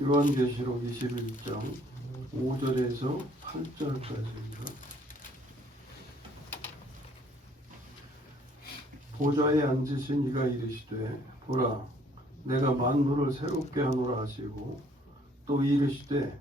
요한계시록 21장 5절에서 8절까지입니다. 보좌에 앉으신 이가 이르시되 보라 내가 만물을 새롭게 하노라 하시고 또 이르시되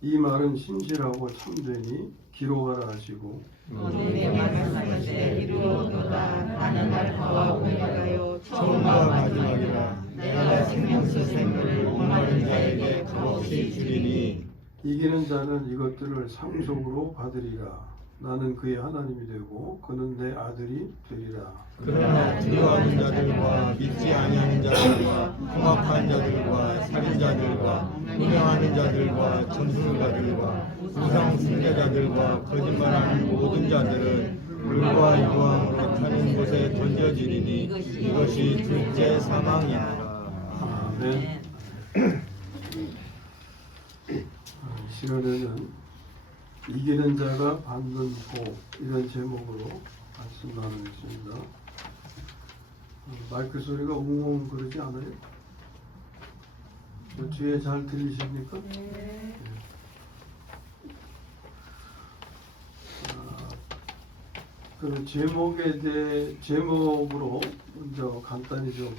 이 말은 신실하고 참되니 기록하라 하시고 내 말씀하시되 이루어도다. 나는 알파와 오메가요 처음과 마지막이라. 내가 생명수 생물을 목마른 자에게 값없이 주리니 이기는 자는 이것들을 상속으로 받으리라. 나는 그의 하나님이 되고 그는 내 아들이 되리라. 그러나 두려워하는 자들과 믿지 아니하는 자들과 흉악한 자들과 살인자들과 음행하는 자들과 점술가들과 우상 숭배자들과 거짓말하는 모든 자들은 불과 유황으로 타는 곳에 던져지리니 이것이 둘째 사망이니라. 아멘. 이 시간에는 이기는 자가 받는 복 이런 제목으로 말씀 나누겠습니다. 마이크 소리가 웅웅 그러지 않아요? 그 뒤에 잘 들리십니까? 네. 그 제목에 대해 제목으로 먼저 간단히 좀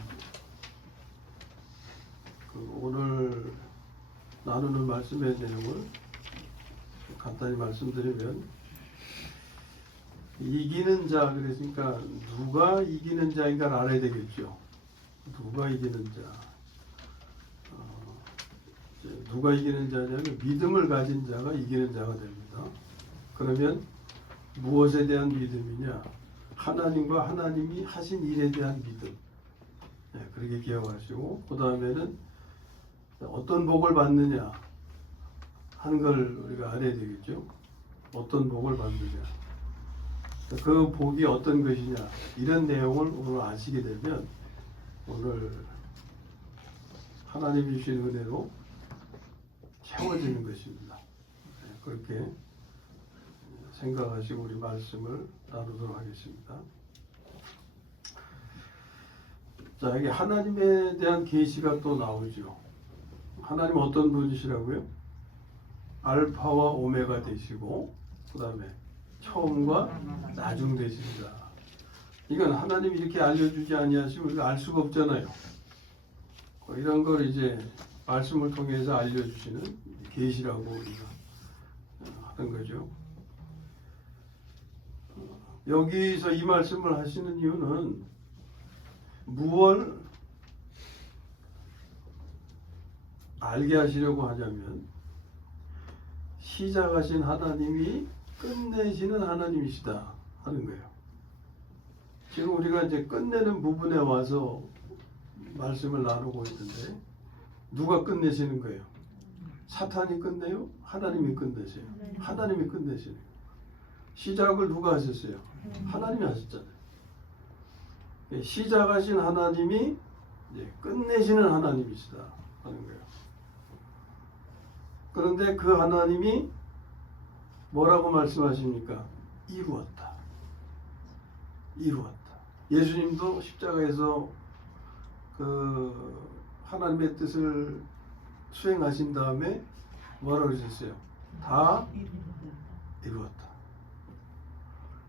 오늘 나누는 말씀의 내용을 간단히 말씀드리면 이기는 자 그랬으니까 누가 이기는 자인가를 알아야 되겠죠. 누가 이기는 자. 누가 이기는 자냐면 믿음을 가진 자가 이기는 자가 됩니다. 그러면 무엇에 대한 믿음이냐? 하나님과 하나님이 하신 일에 대한 믿음. 그렇게 기억하시고 그 다음에는 어떤 복을 받느냐 하는 걸 우리가 알아야 되겠죠. 어떤 복을 받느냐. 그 복이 어떤 것이냐 이런 내용을 오늘 아시게 되면 오늘 하나님이 주신 은혜로 채워지는 것입니다. 그렇게 생각하시고 우리 말씀을 나누도록 하겠습니다. 자, 여기 하나님에 대한 계시가 또 나오죠. 하나님 어떤 분이시라고요? 알파와 오메가 되시고 그 다음에 처음과 나중 되십니다. 이건 하나님이 이렇게 알려주지 아니하시면 우리가 알 수가 없잖아요. 이런 걸 이제 말씀을 통해서 알려주시는 계시라고 우리가 하는 거죠. 여기서 이 말씀을 하시는 이유는 무엇을 알게 하시려고 하냐면 시작하신 하나님이 끝내시는 하나님이시다 하는 거예요. 지금 우리가 이제 끝내는 부분에 와서 말씀을 나누고 있는데 누가 끝내시는 거예요? 사탄이 끝내요? 하나님이 끝내세요? 하나님이 끝내시네요. 시작을 누가 하셨어요? 하나님이 하셨잖아요. 시작하신 하나님이 이제 끝내시는 하나님이시다 하는 거예요. 그런데 그 하나님이 뭐라고 말씀하십니까? 이루었다. 이루었다. 예수님도 십자가에서 그 하나님의 뜻을 수행하신 다음에 뭐라고 그러셨어요? 다 이루었다.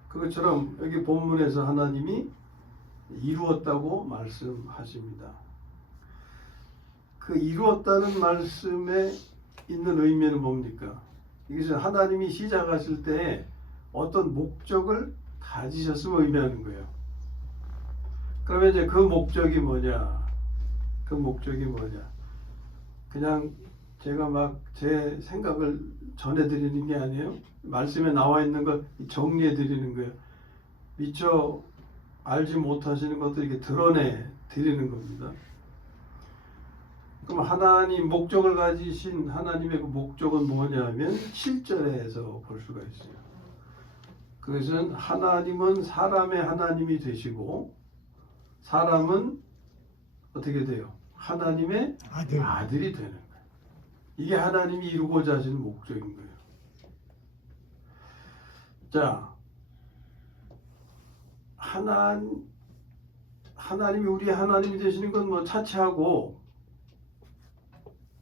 그것처럼 여기 본문에서 하나님이 이루었다고 말씀하십니다. 그 이루었다는 말씀에 있는 의미는 뭡니까? 이것은 하나님이 시작하실 때 어떤 목적을 가지셨음을 의미하는 거예요. 그러면 이제 그 목적이 뭐냐? 그 목적이 뭐냐? 그냥 제가 막 제 생각을 전해드리는 게 아니에요. 말씀에 나와 있는 걸 정리해드리는 거예요. 미처 알지 못하시는 것들 이렇게 드러내 드리는 겁니다. 그럼 하나님 목적을 가지신 하나님의 그 목적은 뭐냐면 7절에서 볼 수가 있어요. 그것은 하나님은 사람의 하나님이 되시고 사람은 어떻게 돼요? 하나님의 아들이 되는 거예요. 이게 하나님이 이루고자 하시는 목적인 거예요. 자, 하나님이 우리 하나님이 되시는 건 뭐 차치하고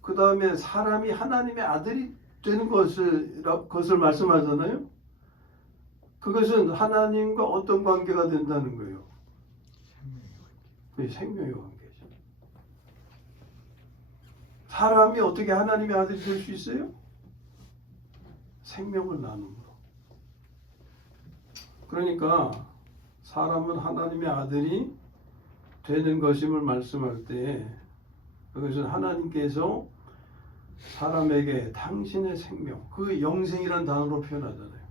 그 다음에 사람이 하나님의 아들이 되는 것을 말씀하잖아요. 그것은 하나님과 어떤 관계가 된다는 거예요? 그게 생명의 관계죠. 사람이 어떻게 하나님의 아들이 될 수 있어요? 생명을 나눔으로. 그러니까 사람은 하나님의 아들이 되는 것임을 말씀할 때 그것은 하나님께서 사람에게 당신의 생명, 그 영생이라는 단어로 표현하잖아요.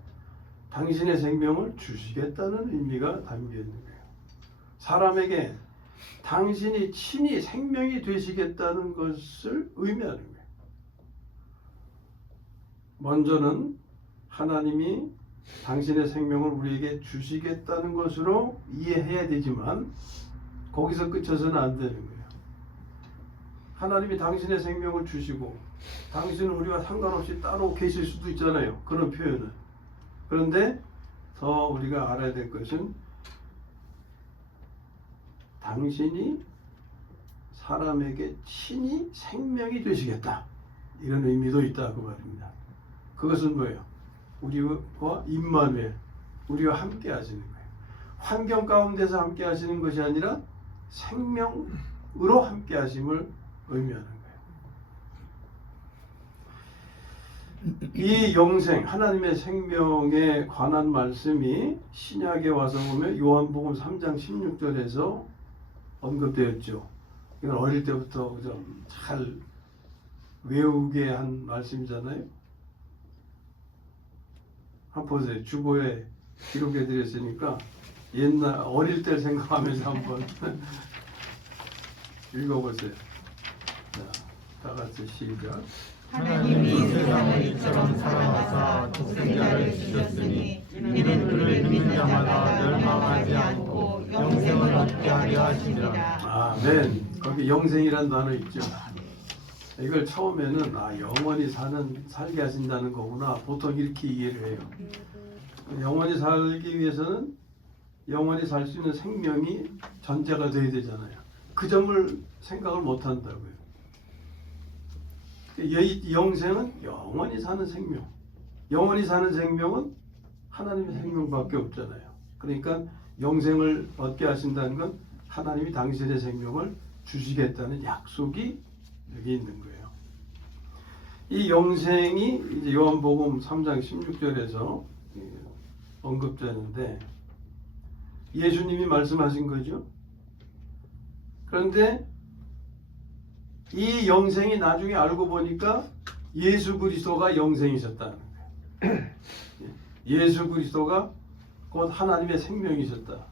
당신의 생명을 주시겠다는 의미가 담겨 있는 거예요. 사람에게 당신이 친히 생명이 되시겠다는 것을 의미하는 거예요. 먼저는 하나님이 당신의 생명을 우리에게 주시겠다는 것으로 이해해야 되지만 거기서 그쳐서는 안 되는 거예요. 하나님이 당신의 생명을 주시고 당신은 우리와 상관없이 따로 계실 수도 있잖아요. 그런 표현은. 그런데 더 우리가 알아야 될 것은 당신이 사람에게 친히 생명이 되시겠다. 이런 의미도 있다고 말입니다. 그것은 뭐예요? 우리와 임마누엘, 우리와 함께 하시는 거예요. 환경 가운데서 함께 하시는 것이 아니라 생명으로 함께 하심을 의미하는 거예요. 이 영생, 하나님의 생명에 관한 말씀이 신약에 와서 보면 요한복음 3장 16절에서 언급되었죠. 이건 어릴 때부터 좀 잘 외우게 한 말씀이잖아요. 한번 보세요. 주보에 기록해 드렸으니까 옛날 어릴 때 생각하면서 한번 읽어보세요. 자, 다 같이 시작. 하나님이 세상을 이처럼 사랑하사 독생자를 주셨으니 이는 그를 믿는 자마다 멸망하지 않고 영생을 얻게 하려 하심이라. 아멘. 거기 영생이란 단어 있죠. 이걸 처음에는 영원히 살게 하신다는 거구나. 보통 이렇게 이해를 해요. 영원히 살기 위해서는 영원히 살 수 있는 생명이 전제가 돼야 되잖아요. 그 점을 생각을 못 한다고요. 이 영생은 영원히 사는 생명. 영원히 사는 생명은 하나님의 생명밖에 없잖아요. 그러니까 영생을 얻게 하신다는 건 하나님이 당신의 생명을 주시겠다는 약속이 여기 있는 거예요. 이 영생이 이제 요한복음 3장 16절에서 언급되는데 예수님이 말씀하신 거죠. 그런데 이 영생이 나중에 알고 보니까 예수 그리스도가 영생이셨다는 거예요. 예수 그리스도가 곧 하나님의 생명이셨다.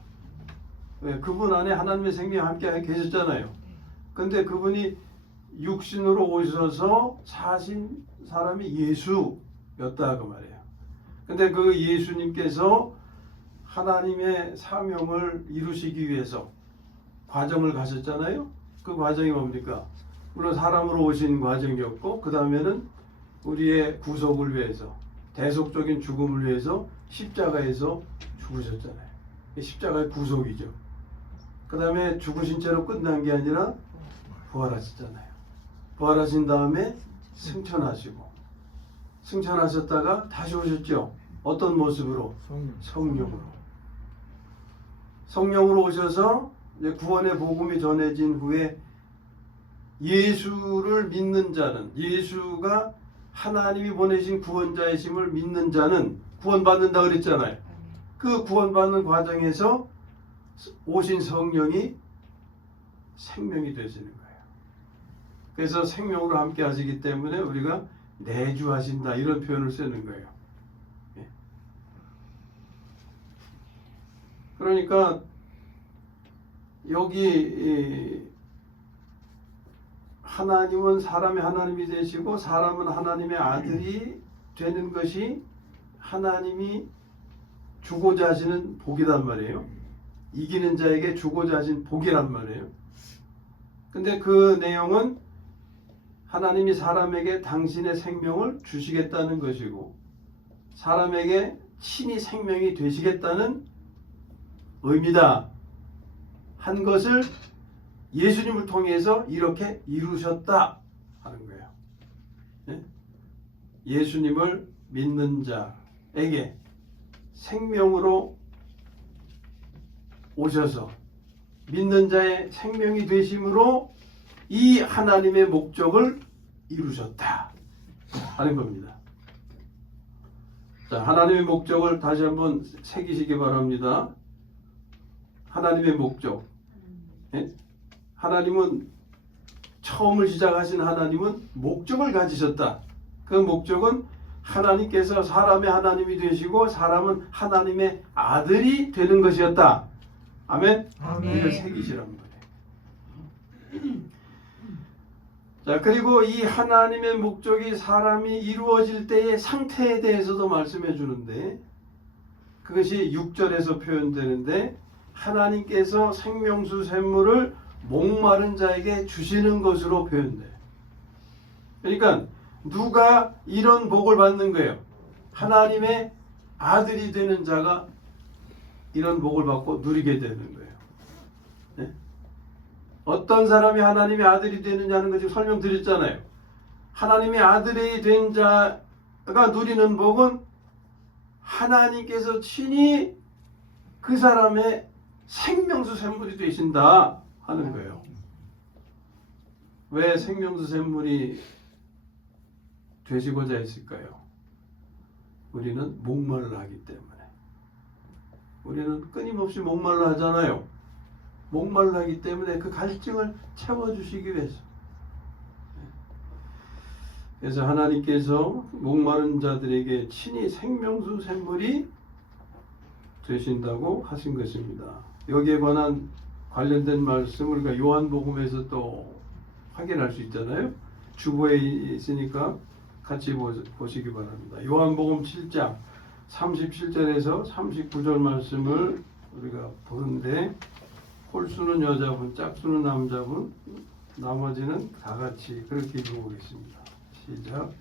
그분 안에 하나님의 생명이 함께 계셨잖아요. 근데 그분이 육신으로 오셔서 사신 사람이 예수였다 그 말이에요. 근데 그 예수님께서 하나님의 사명을 이루시기 위해서 과정을 가셨잖아요. 그 과정이 뭡니까? 물론 사람으로 오신 과정이었고 그 다음에는 우리의 구속을 위해서 대속적인 죽음을 위해서 십자가에서 죽으셨잖아요. 십자가의 구속이죠. 그 다음에 죽으신 채로 끝난 게 아니라 부활하셨잖아요. 부활하신 다음에 승천하시고 승천하셨다가 다시 오셨죠. 어떤 모습으로? 성령으로 오셔서 이제 구원의 복음이 전해진 후에 예수를 믿는 자는, 예수가 하나님이 보내신 구원자이심을 믿는 자는 구원받는다 그랬잖아요. 그 구원받는 과정에서 오신 성령이 생명이 되시는 거예요. 그래서 생명으로 함께 하시기 때문에 우리가 내주하신다 이런 표현을 쓰는 거예요. 그러니까 여기 하나님은 사람의 하나님이 되시고 사람은 하나님의 아들이 되는 것이 하나님이 주고자 하시는 복이란 말이에요. 이기는 자에게 주고자 하신 복이란 말이에요. 근데 그 내용은 하나님이 사람에게 당신의 생명을 주시겠다는 것이고 사람에게 친히 생명이 되시겠다는 의미다 한 것을 예수님을 통해서 이렇게 이루셨다 하는 거예요. 예? 예수님을 믿는 자에게 생명으로 오셔서 믿는 자의 생명이 되심으로 이 하나님의 목적을 이루셨다 하는 겁니다. 자, 하나님의 목적을 다시 한번 새기시기 바랍니다. 하나님의 목적. 예? 하나님은 처음을 시작하신 하나님은 목적을 가지셨다. 그 목적은 하나님께서 사람의 하나님이 되시고 사람은 하나님의 아들이 되는 것이었다. 아멘? 아멘. 이걸 새기시라는 거예요. 자, 그리고 이 하나님의 목적이 사람이 이루어질 때의 상태에 대해서도 말씀해 주는데 그것이 6절에서 표현되는데 하나님께서 생명수 샘물을 목마른 자에게 주시는 것으로 표현돼요. 그러니까 누가 이런 복을 받는 거예요? 하나님의 아들이 되는 자가 이런 복을 받고 누리게 되는 거예요. 네? 어떤 사람이 하나님의 아들이 되느냐는 거 지금 설명드렸잖아요. 하나님의 아들이 된 자가 누리는 복은 하나님께서 친히 그 사람의 생명수 샘물이 되신다 하는 거예요. 왜 생명수 샘물이 되시고자 했을까요? 우리는 목말라 하기 때문에. 우리는 끊임없이 목말라 하잖아요. 목말라 하기 때문에 그 갈증을 채워주시기 위해서. 그래서 하나님께서 목마른 자들에게 친히 생명수 샘물이 되신다고 하신 것입니다. 여기에 관련된 말씀을 우리가 요한복음에서 또 확인할 수 있잖아요. 주보에 있으니까 같이 보시기 바랍니다. 요한복음 7장 37절에서 39절 말씀을 우리가 보는데 홀수는 여자분, 짝수는 남자분, 나머지는 다 같이 그렇게 읽어보겠습니다. 시작.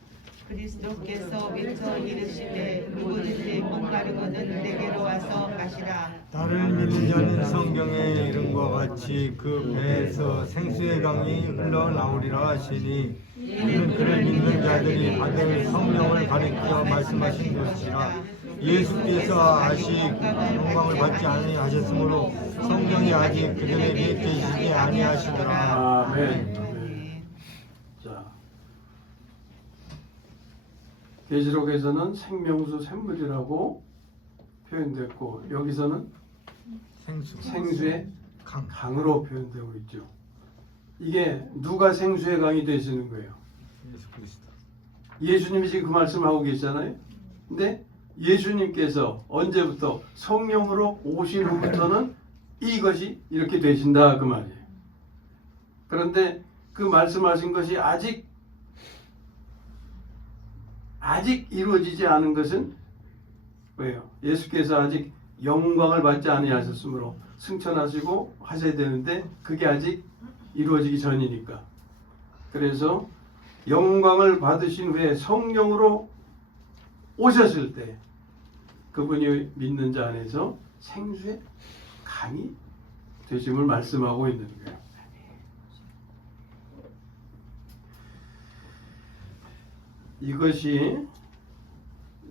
그리스도께서 외쳐 이르시되 누구든지 목마르거든 내게로 와서 마시라. 나를 믿는 자는 성경에 이른 것 같이 그 배에서 생수의 강이 흘러나오리라 하시니 이는 그를 믿는 자들이 받을 성령을 가리켜 말씀하신 것이라. 예수께서 아직 영광을 받지 아니하셨으므로 성령이 아직 그들에게 계시지 아니하시더라. 아멘. 자, 계시록에서는 생명수 샘물이라고 표현됐고 여기서는 생수의 강으로 표현되고 있죠. 이게 누가 생수의 강이 되시는 거예요? 예수 그리스도. 예수님이 지금 그 말씀을 하고 계시잖아요. 근데 예수님께서 언제부터 성령으로 오신 후부터는 이것이 이렇게 되신다 그 말이에요. 그런데 그 말씀하신 것이 아직 이루어지지 않은 것은 왜요? 예수께서 아직 영광을 받지 아니하셨으므로 승천하시고 하셔야 되는데 그게 아직 이루어지기 전이니까. 그래서 영광을 받으신 후에 성령으로 오셨을 때 그분이 믿는 자 안에서 생수의 강이 되심을 말씀하고 있는 거예요. 이것이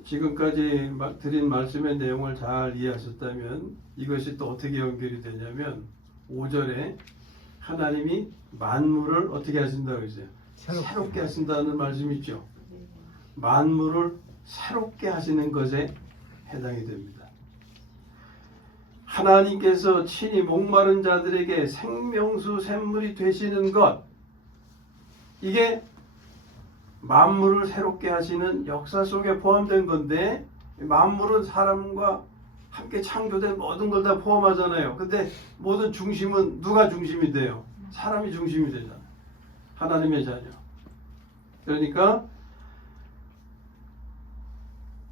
지금까지 드린 말씀의 내용을 잘 이해하셨다면 이것이 또 어떻게 연결이 되냐면 5절에 하나님이 만물을 어떻게 하신다고 했어요? 새롭게 하신다는 말씀이 있죠. 만물을 새롭게 하시는 것에 해당이 됩니다. 하나님께서 친히 목마른 자들에게 생명수 샘물이 되시는 것, 이게 만물을 새롭게 하시는 역사 속에 포함된 건데 만물은 사람과 함께 창조된 모든 걸 다 포함하잖아요. 근데 모든 중심은 누가 중심이 돼요? 사람이 중심이 되잖아요. 하나님의 자녀. 그러니까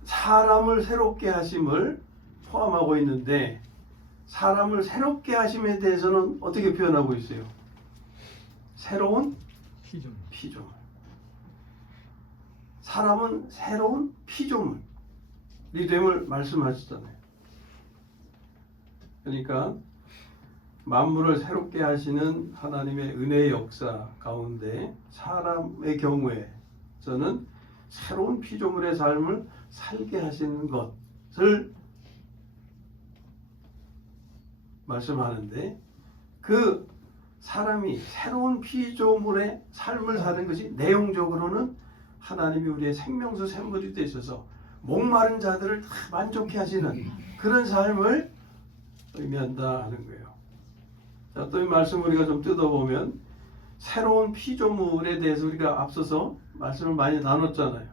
사람을 새롭게 하심을 포함하고 있는데 사람을 새롭게 하심에 대해서는 어떻게 표현하고 있어요? 새로운 피조물. 사람은 새로운 피조물이 됨을 말씀하시잖아요. 그러니까 만물을 새롭게 하시는 하나님의 은혜의 역사 가운데 사람의 경우에 저는 새로운 피조물의 삶을 살게 하시는 것을 말씀하는데, 그 사람이 새로운 피조물의 삶을 사는 것이 내용적으로는 하나님이 우리의 생명수 샘물이 돼 있어서 목마른 자들을 다 만족해 하시는 그런 삶을 의미한다 하는 거예요. 자, 또 이 말씀 우리가 좀 뜯어보면 새로운 피조물에 대해서 우리가 앞서서 말씀을 많이 나눴잖아요.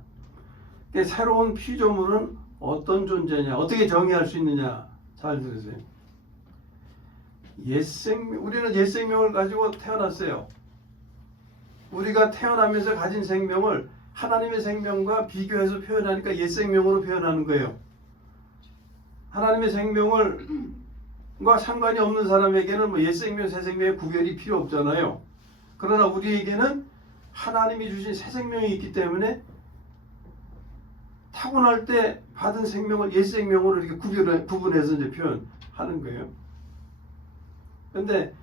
새로운 피조물은 어떤 존재냐, 어떻게 정의할 수 있느냐, 잘 들으세요. 우리는 옛 생명을 가지고 태어났어요. 우리가 태어나면서 가진 생명을 하나님의 생명과 비교해서 표현하니까 옛 생명으로 표현하는 거예요. 하나님의 생명과 상관이 없는 사람에게는 뭐 옛 생명, 새 생명의 구별이 필요 없잖아요. 그러나 우리에게는 하나님이 주신 새 생명이 있기 때문에 타고날 때 받은 생명을 옛 생명으로 이렇게 구분해서 이제 표현하는 거예요. 그런데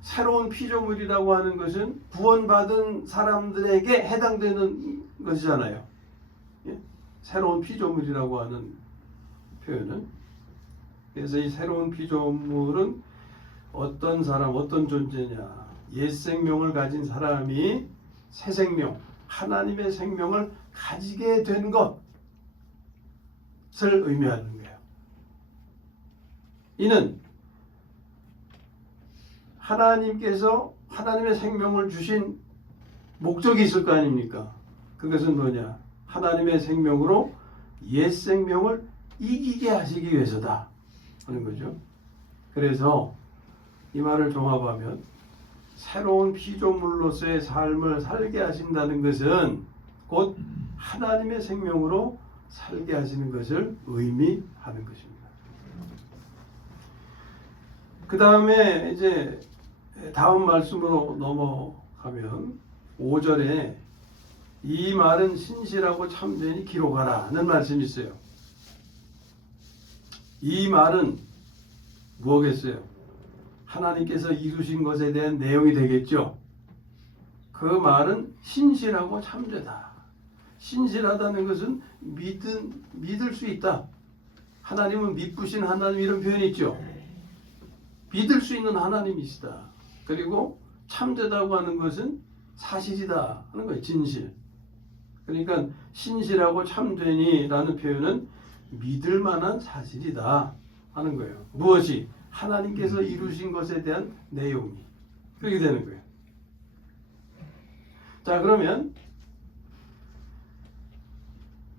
새로운 피조물이라고 하는 것은 구원받은 사람들에게 해당되는 것이잖아요. 예? 새로운 피조물이라고 하는 표현은. 그래서 이 새로운 피조물은 어떤 사람, 어떤 존재냐. 옛 생명을 가진 사람이 새 생명, 하나님의 생명을 가지게 된 것을 의미하는 거예요. 이는 하나님께서 하나님의 생명을 주신 목적이 있을 거 아닙니까? 그것은 뭐냐? 하나님의 생명으로 옛 생명을 이기게 하시기 위해서다 하는 거죠. 그래서 이 말을 종합하면 새로운 피조물로서의 삶을 살게 하신다는 것은 곧 하나님의 생명으로 살게 하시는 것을 의미하는 것입니다. 그 다음에 이제 다음 말씀으로 넘어가면 5절에 이 말은 신실하고 참되니 기록하라는 말씀이 있어요. 이 말은 뭐겠어요? 하나님께서 이루신 것에 대한 내용이 되겠죠. 그 말은 신실하고 참되다. 신실하다는 것은 믿을 수 있다. 하나님은 믿으신 하나님, 이런 표현이 있죠. 믿을 수 있는 하나님이시다. 그리고 참되다고 하는 것은 사실이다 하는 거예요. 진실. 그러니까 신실하고 참되니라는 표현은 믿을 만한 사실이다 하는 거예요. 무엇이? 하나님께서 이루신 것에 대한 내용이 그렇게 되는 거예요. 자, 그러면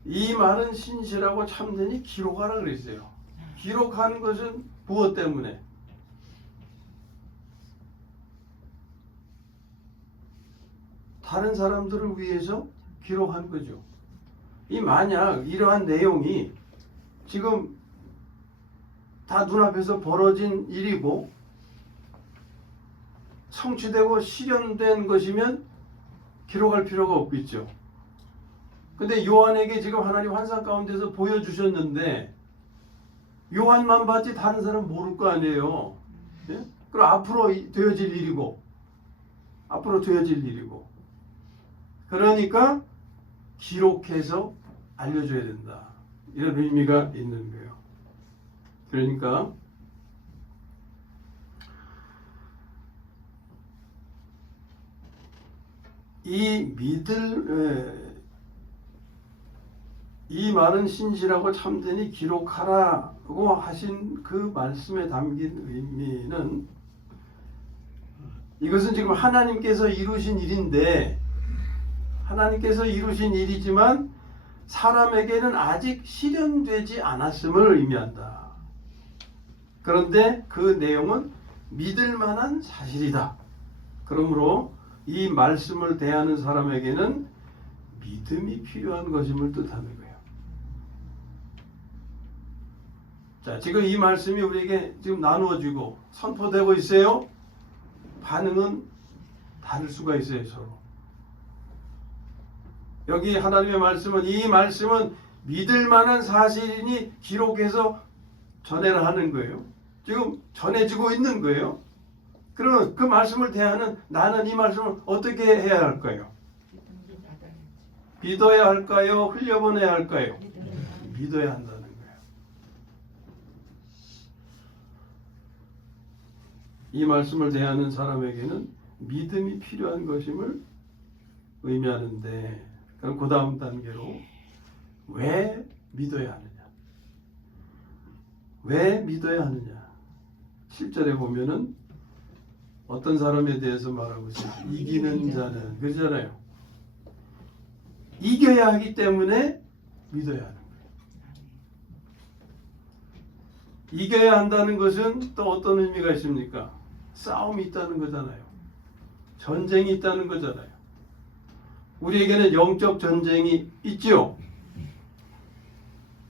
이 말은 신실하고 참되니 기록하라 그랬어요. 기록하는 것은 무엇 때문에? 다른 사람들을 위해서 기록한 거죠. 이 만약 이러한 내용이 지금 다 눈앞에서 벌어진 일이고 성취되고 실현된 것이면 기록할 필요가 없겠죠. 근데 요한에게 지금 하나님 환상 가운데서 보여주셨는데 요한만 봤지 다른 사람은 모를 거 아니에요. 예? 그럼 앞으로 되어질 일이고 그러니까 기록해서 알려줘야 된다. 이런 의미가 있는 거예요. 그러니까 이 말은 신실하고 참되니 기록하라고 하신 그 말씀에 담긴 의미는, 이것은 지금 하나님께서 이루신 일인데, 하나님께서 이루신 일이지만 사람에게는 아직 실현되지 않았음을 의미한다. 그런데 그 내용은 믿을 만한 사실이다. 그러므로 이 말씀을 대하는 사람에게는 믿음이 필요한 것임을 뜻하는 거예요. 자, 지금 이 말씀이 우리에게 지금 나누어지고 선포되고 있어요. 반응은 다를 수가 있어요, 서로. 여기 하나님의 말씀은, 이 말씀은 믿을 만한 사실이니 기록해서 전해라 하는 거예요. 지금 전해지고 있는 거예요. 그러면 그 말씀을 대하는 나는 이 말씀을 어떻게 해야 할까요? 믿어야 할까요? 흘려보내야 할까요? 믿어야 한다는 거예요. 이 말씀을 대하는 사람에게는 믿음이 필요한 것임을 의미하는데, 그럼 그 다음 단계로 왜 믿어야 하느냐? 왜 믿어야 하느냐? 7절에 보면은 어떤 사람에 대해서 말하고 있어요. 이기는 자는, 그러잖아요. 이겨야 하기 때문에 믿어야 하는 거예요. 이겨야 한다는 것은 또 어떤 의미가 있습니까? 싸움이 있다는 거잖아요. 전쟁이 있다는 거잖아요. 우리에게는 영적 전쟁이 있지요.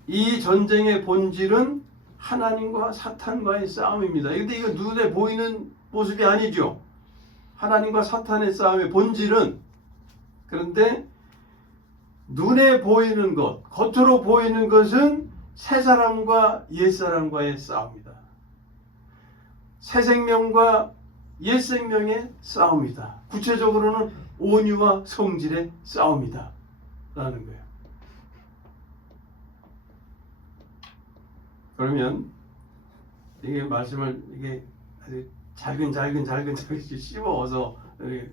이 전쟁의 본질은 하나님과 사탄과의 싸움입니다. 근데 이거 눈에 보이는 모습이 아니죠. 하나님과 사탄의 싸움의 본질은, 그런데 눈에 보이는 것, 겉으로 보이는 것은 새 사람과 옛 사람과의 싸움이다. 새 생명과 옛 생명의 싸움이다. 구체적으로는 온유와 성질의 싸움이다 라는 거예요. 그러면 이게 말씀을 이게 아주 잘근 씹어서 이렇게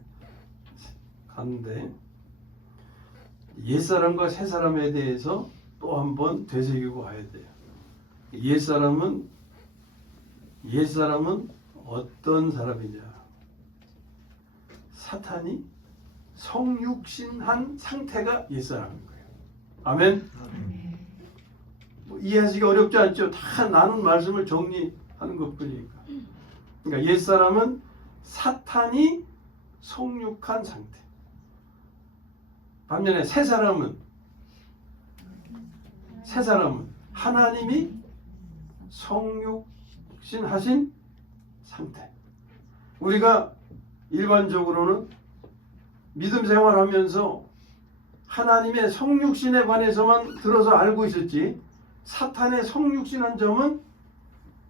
갔는데, 옛사람과 새사람에 대해서 또 한번 되새기고 가야 돼요. 옛사람은 어떤 사람이냐? 사탄이 성육신한 상태가 옛사람인 거예요. 아멘? 뭐 이해하시기 어렵지 않죠? 다 나눈 말씀을 정리하는 것뿐이니까. 그러니까 옛사람은 사탄이 성육한 상태. 반면에 새사람은 하나님이 성육신하신 상태. 우리가 일반적으로는 믿음 생활하면서 하나님의 성육신에 관해서만 들어서 알고 있었지, 사탄의 성육신한 점은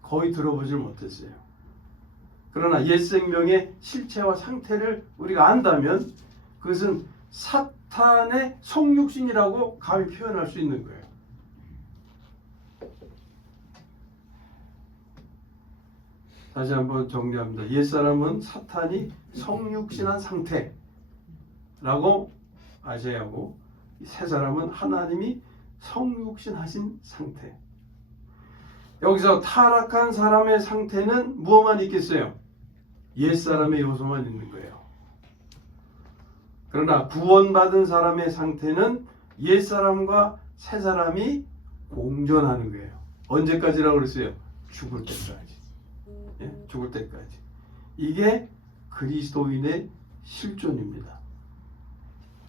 거의 들어보질 못했어요. 그러나 옛 생명의 실체와 상태를 우리가 안다면 그것은 사탄의 성육신이라고 감히 표현할 수 있는 거예요. 다시 한번 정리합니다. 옛사람은 사탄이 성육신한 상태라고 아셔야 하고, 새사람은 하나님이 성육신하신 상태. 여기서 타락한 사람의 상태는 무엇만 있겠어요? 옛사람의 요소만 있는 거예요. 그러나 구원받은 사람의 상태는 옛사람과 새사람이 공존하는 거예요. 언제까지라고 그랬어요? 죽을 때까지. 예? 죽을 때까지. 이게 그리스도인의 실존입니다.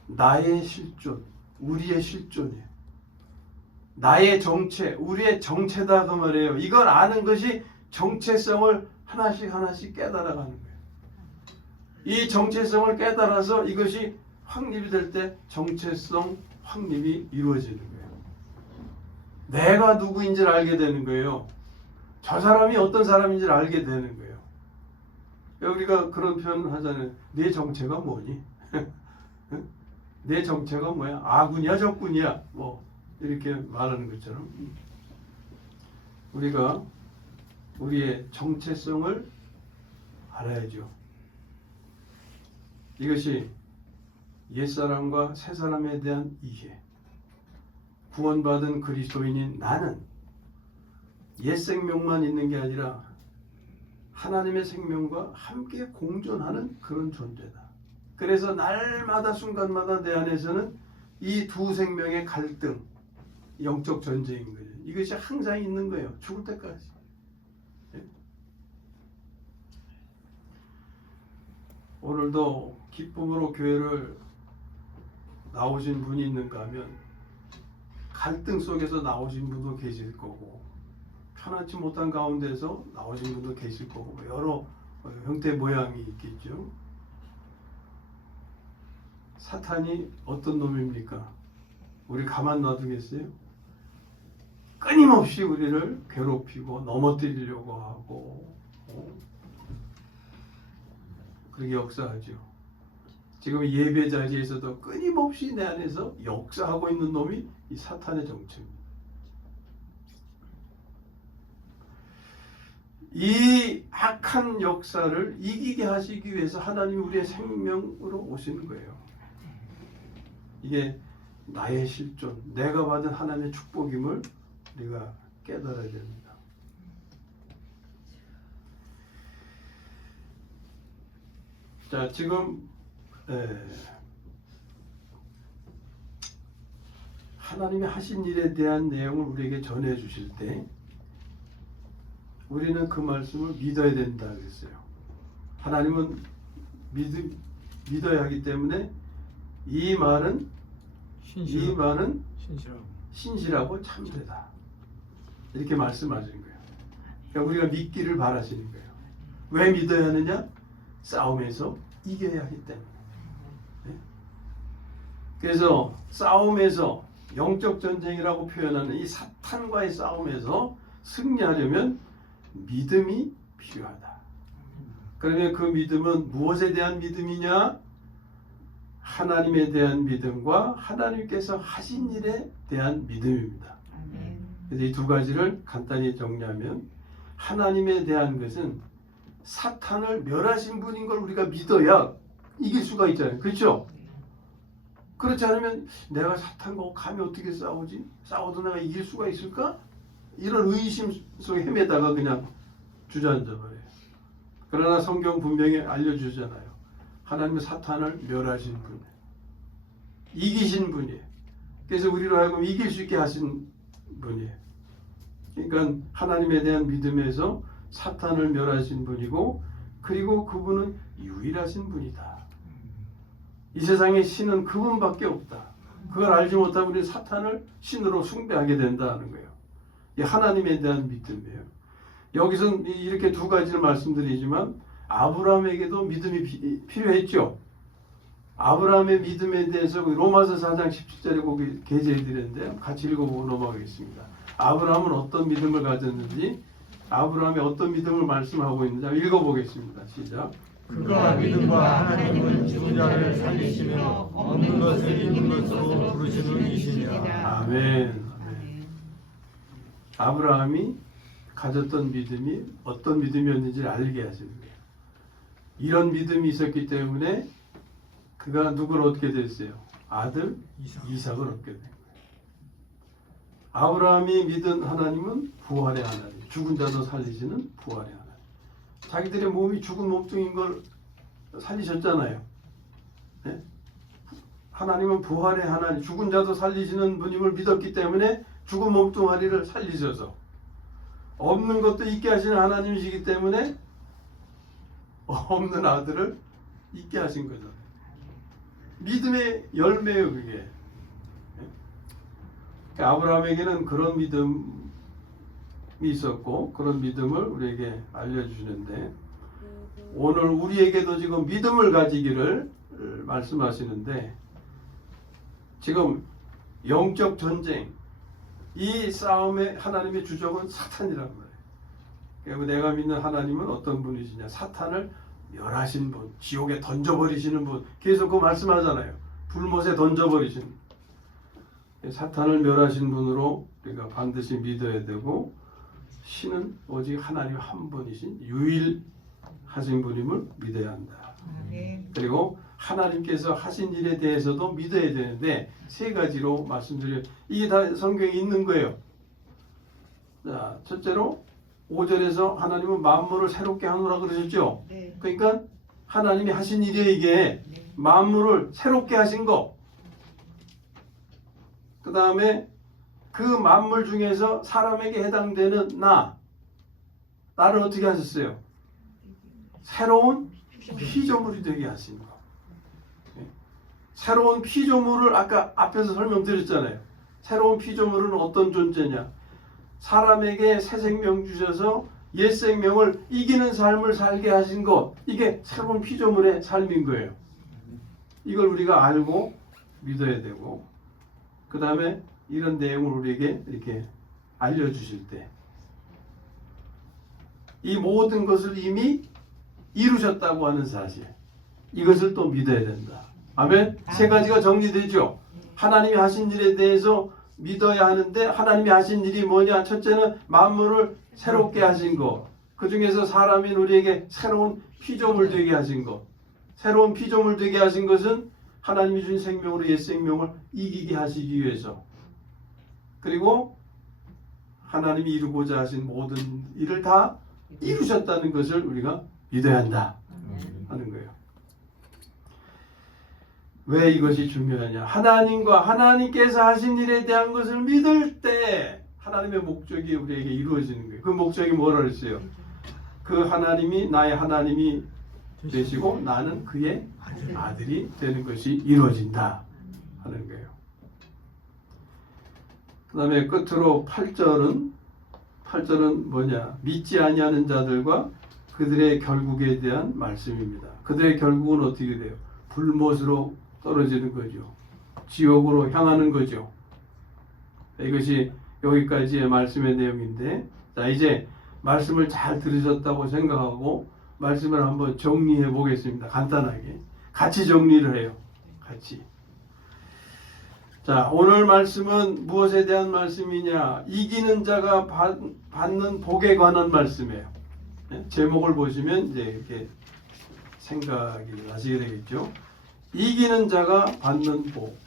나의 실존, 우리의 실존이에요. 나의 정체, 우리의 정체다 그 말이에요. 이걸 아는 것이 정체성을 하나씩 깨달아가는 거예요. 이 정체성을 깨달아서 이것이 확립이 될 때 정체성 확립이 이루어지는 거예요. 내가 누구인지를 알게 되는 거예요. 저 사람이 어떤 사람인지를 알게 되는 거예요. 우리가 그런 표현을 하잖아요. 내 정체가 뭐니? 내 정체가 뭐야? 아군이야, 적군이야? 뭐 이렇게 말하는 것처럼 우리가 우리의 정체성을 알아야죠. 이것이 옛사람과 새사람에 대한 이해. 구원받은 그리스도인인 나는 옛 생명만 있는 게 아니라 하나님의 생명과 함께 공존하는 그런 존재다. 그래서 날마다 순간마다 내 안에서는 이 두 생명의 갈등, 영적 전쟁인 거죠. 이것이 항상 있는 거예요. 죽을 때까지. 예? 오늘도 기쁨으로 교회를 나오신 분이 있는가 하면 갈등 속에서 나오신 분도 계실 거고, 편하지 못한 가운데서 나오신 분도 계실 거고, 여러 형태 모양이 있겠죠. 사탄이 어떤 놈입니까? 우리 가만 놔두겠어요? 끊임없이 우리를 괴롭히고 넘어뜨리려고 하고, 그렇게 역사하죠. 지금 예배 자리에서도 끊임없이 내 안에서 역사하고 있는 놈이 이 사탄의 정체입니다. 이 악한 역사를 이기게 하시기 위해서 하나님이 우리의 생명으로 오시는 거예요. 이게 나의 실존, 내가 받은 하나님의 축복임을 우리가 깨달아야 됩니다. 자, 지금 하나님이 하신 일에 대한 내용을 우리에게 전해 주실 때 우리는 그 말씀을 믿어야 된다 그랬어요. 하나님은 믿어야 하기 때문에 이 말은 신실하고 참되다. 이렇게 말씀하시는 거예요. 그러니까 우리가 믿기를 바라시는 거예요. 왜 믿어야 하느냐? 싸움에서 이겨야 하기 때문에. 그래서 싸움에서 영적 전쟁이라고 표현하는 이 사탄과의 싸움에서 승리하려면 믿음이 필요하다. 그러면 그 믿음은 무엇에 대한 믿음이냐? 하나님에 대한 믿음과 하나님께서 하신 일에 대한 믿음입니다. 그래서 이 두 가지를 간단히 정리하면 하나님에 대한 것은 사탄을 멸하신 분인 걸 우리가 믿어야 이길 수가 있잖아요. 그렇죠? 그렇지 않으면 내가 사탄과 감히 어떻게 싸우지? 싸워도 내가 이길 수가 있을까? 이런 의심 속에 헤매다가 그냥 주저앉아 버려요. 그러나 성경 분명히 알려주잖아요. 하나님은 사탄을 멸하신 분이에요. 이기신 분이에요. 그래서 우리로 하여금 이길 수 있게 하신 분이에요. 그러니까 하나님에 대한 믿음에서 사탄을 멸하신 분이고, 그리고 그분은 유일하신 분이다. 이 세상에 신은 그분밖에 없다. 그걸 알지 못하면 우리는 사탄을 신으로 숭배하게 된다는 거예요. 이 하나님에 대한 믿음이에요. 여기서는 이렇게 두 가지를 말씀드리지만 아브라함에게도 믿음이 필요했죠. 아브라함의 믿음에 대해서 로마서 4장 17절에 거기 게재해 드렸는데요. 같이 읽어보고 넘어가겠습니다. 아브라함은 어떤 믿음을 가졌는지, 아브라함이 어떤 믿음을 말씀하고 있는지 읽어보겠습니다. 시작. 그가 믿음과 하나님은 죽은 자를 살리시며 없는 것을 있는 것으로 부르시는 이시니라. 아멘. 아브라함이 가졌던 믿음이 어떤 믿음이었는지를 알게 하시는 거예요. 이런 믿음이 있었기 때문에 그가 누구를 얻게 됐어요? 아들 이삭을 얻게 된 거예요. 아브라함이 믿은 하나님은 부활의 하나님, 죽은 자도 살리시는 부활의 하나님. 자기들의 몸이 죽은 몸뚱인 걸 살리셨잖아요. 네? 하나님은 부활의 하나님, 죽은 자도 살리시는 분임을 믿었기 때문에 죽은 몸뚱아리를 살리셔서, 없는 것도 있게 하시는 하나님이시기 때문에 없는 아들을 있게 하신 거죠. 믿음의 열매예요, 그게. 그러니까 아브라함에게는 그런 믿음이 있었고, 그런 믿음을 우리에게 알려주시는데, 오늘 우리에게도 지금 믿음을 가지기를 말씀하시는데, 지금 영적 전쟁, 이 싸움의 하나님의 주적은 사탄이라는 거예요. 그리고 내가 믿는 하나님은 어떤 분이시냐? 사탄을 멸하신 분, 지옥에 던져버리시는 분. 계속 그 말씀하잖아요. 불못에 던져버리시는 분. 사탄을 멸하신 분으로 우리가 반드시 믿어야 되고, 신은 오직 하나님 한 분이신 유일하신 분임을 믿어야 한다. 그리고 하나님께서 하신 일에 대해서도 믿어야 되는데, 세 가지로 말씀드려요. 이게 다 성경에 있는 거예요. 자, 첫째로 5절에서 하나님은 만물을 새롭게 하노라 그러셨죠. 네. 그러니까 하나님이 하신 일이에요. 이게 만물을 새롭게 하신 거. 그 다음에 그 만물 중에서 사람에게 해당되는 나를 어떻게 하셨어요? 새로운 피조물이 되게 하신 거. 새로운 피조물을 아까 앞에서 설명드렸잖아요. 새로운 피조물은 어떤 존재냐? 사람에게 새 생명 주셔서 옛 생명을 이기는 삶을 살게 하신 것, 이게 새로운 피조물의 삶인 거예요. 이걸 우리가 알고 믿어야 되고, 그 다음에 이런 내용을 우리에게 이렇게 알려주실 때, 이 모든 것을 이미 이루셨다고 하는 사실, 이것을 또 믿어야 된다. 아멘. 세 가지가 정리되죠. 하나님이 하신 일에 대해서 믿어야 하는데 하나님이 하신 일이 뭐냐? 첫째는 만물을 새롭게 하신 것. 그 중에서 사람인 우리에게 새로운 피조물 되게 하신 것. 새로운 피조물 되게 하신 것은 하나님이 주신 생명으로 옛 생명을 이기게 하시기 위해서. 그리고 하나님이 이루고자 하신 모든 일을 다 이루셨다는 것을 우리가 믿어야 한다 하는 거예요. 왜 이것이 중요하냐? 하나님과 하나님께서 하신 일에 대한 것을 믿을 때 하나님의 목적이 우리에게 이루어지는 거예요. 그 목적이 뭐라 그랬어요? 그 하나님이 나의 하나님이 되시고 나는 그의 아들이 되는 것이 이루어진다 하는 거예요. 그 다음에 끝으로 8절은 뭐냐? 믿지 아니하는 자들과 그들의 결국에 대한 말씀입니다. 그들의 결국은 어떻게 돼요? 불못으로 떨어지는 거죠. 지옥으로 향하는 거죠. 이것이 여기까지의 말씀의 내용인데, 자 이제 말씀을 잘 들으셨다고 생각하고 말씀을 한번 정리해 보겠습니다. 간단하게 같이 정리를 해요. 같이. 자, 오늘 말씀은 무엇에 대한 말씀이냐? 이기는 자가 받는 복에 관한 말씀이에요. 제목을 보시면 이제 이렇게 생각이 나시게 되겠죠. 이기는 자가 받는 복.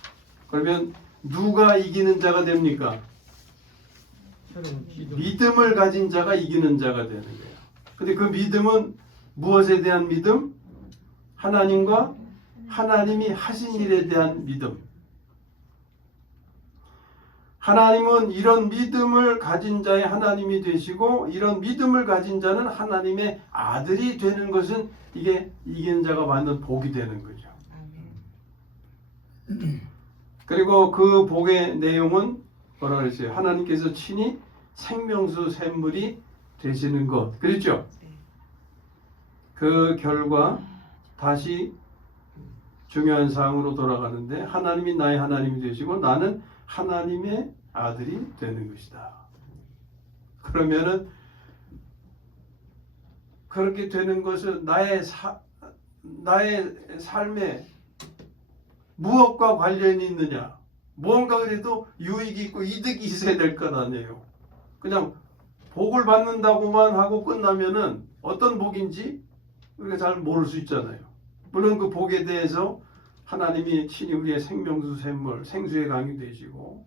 그러면 누가 이기는 자가 됩니까? 믿음을 가진 자가 이기는 자가 되는 거예요. 근데 그 믿음은 무엇에 대한 믿음? 하나님과 하나님이 하신 일에 대한 믿음. 하나님은 이런 믿음을 가진 자의 하나님이 되시고 이런 믿음을 가진 자는 하나님의 아들이 되는 것은 이게 이기는 자가 받는 복이 되는 거죠. 그리고 그 복의 내용은 뭐라 그랬어요? 하나님께서 친히 생명수 샘물이 되시는 것. 그렇죠? 그 결과 다시 중요한 사항으로 돌아가는데 하나님이 나의 하나님이 되시고 나는 하나님의 아들이 되는 것이다. 그러면은 그렇게 되는 것은 나의 삶에 무엇과 관련이 있느냐? 뭔가 그래도 유익이 있고 이득이 있어야 될 것 아니에요. 그냥 복을 받는다고만 하고 끝나면은 어떤 복인지 우리가 잘 모를 수 있잖아요. 물론 그 복에 대해서 하나님이 친히 우리의 생명수 샘물, 생수의 강이 되시고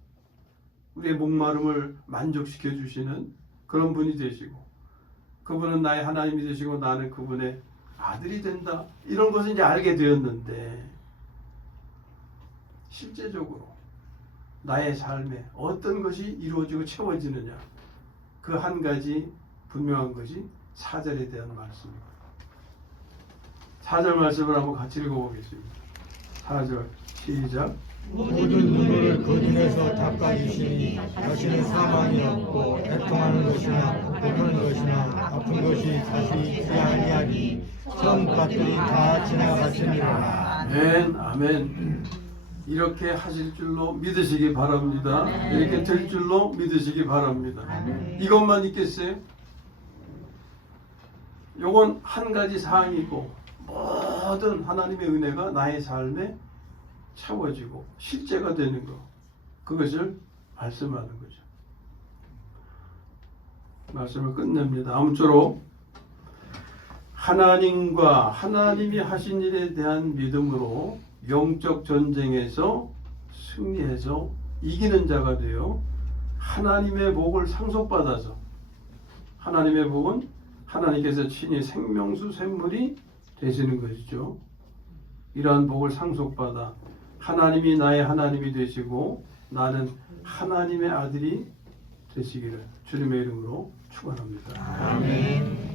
우리의 목마름을 만족시켜 주시는 그런 분이 되시고 그분은 나의 하나님이 되시고 나는 그분의 아들이 된다. 이런 것을 이제 알게 되었는데 실제적으로 나의 삶에 어떤 것이 이루어지고 채워지느냐? 그 한 가지 분명한 것이 4절에 대한 말씀입니다. 4절 말씀을 한번 같이 읽어보겠습니다. 4절 시작. 모든 눈물을 그 눈에서 닦아주시니 다시는 사망이 없고 애통하는 것이나 보는 것이나 아픈 것이 다시 아니하니 처음 것들이 다 지나갔으니라. 아멘, 아멘. 이렇게 하실 줄로 믿으시기 바랍니다. 이렇게 될 줄로 믿으시기 바랍니다. 이것만 있겠어요? 요건 한 가지 사항이고 모든 하나님의 은혜가 나의 삶에 채워지고 실제가 되는 것, 그것을 말씀하는 거죠. 말씀을 끝냅니다. 아무쪼록 하나님과 하나님이 하신 일에 대한 믿음으로 영적 전쟁에서 승리해서 이기는 자가 되어 하나님의 복을 상속받아서 하나님의 복은 하나님께서 친히 생명수 샘물이 되시는 것이죠. 이러한 복을 상속받아 하나님이 나의 하나님이 되시고 나는 하나님의 아들이 되시기를 주님의 이름으로 축원합니다. 아멘.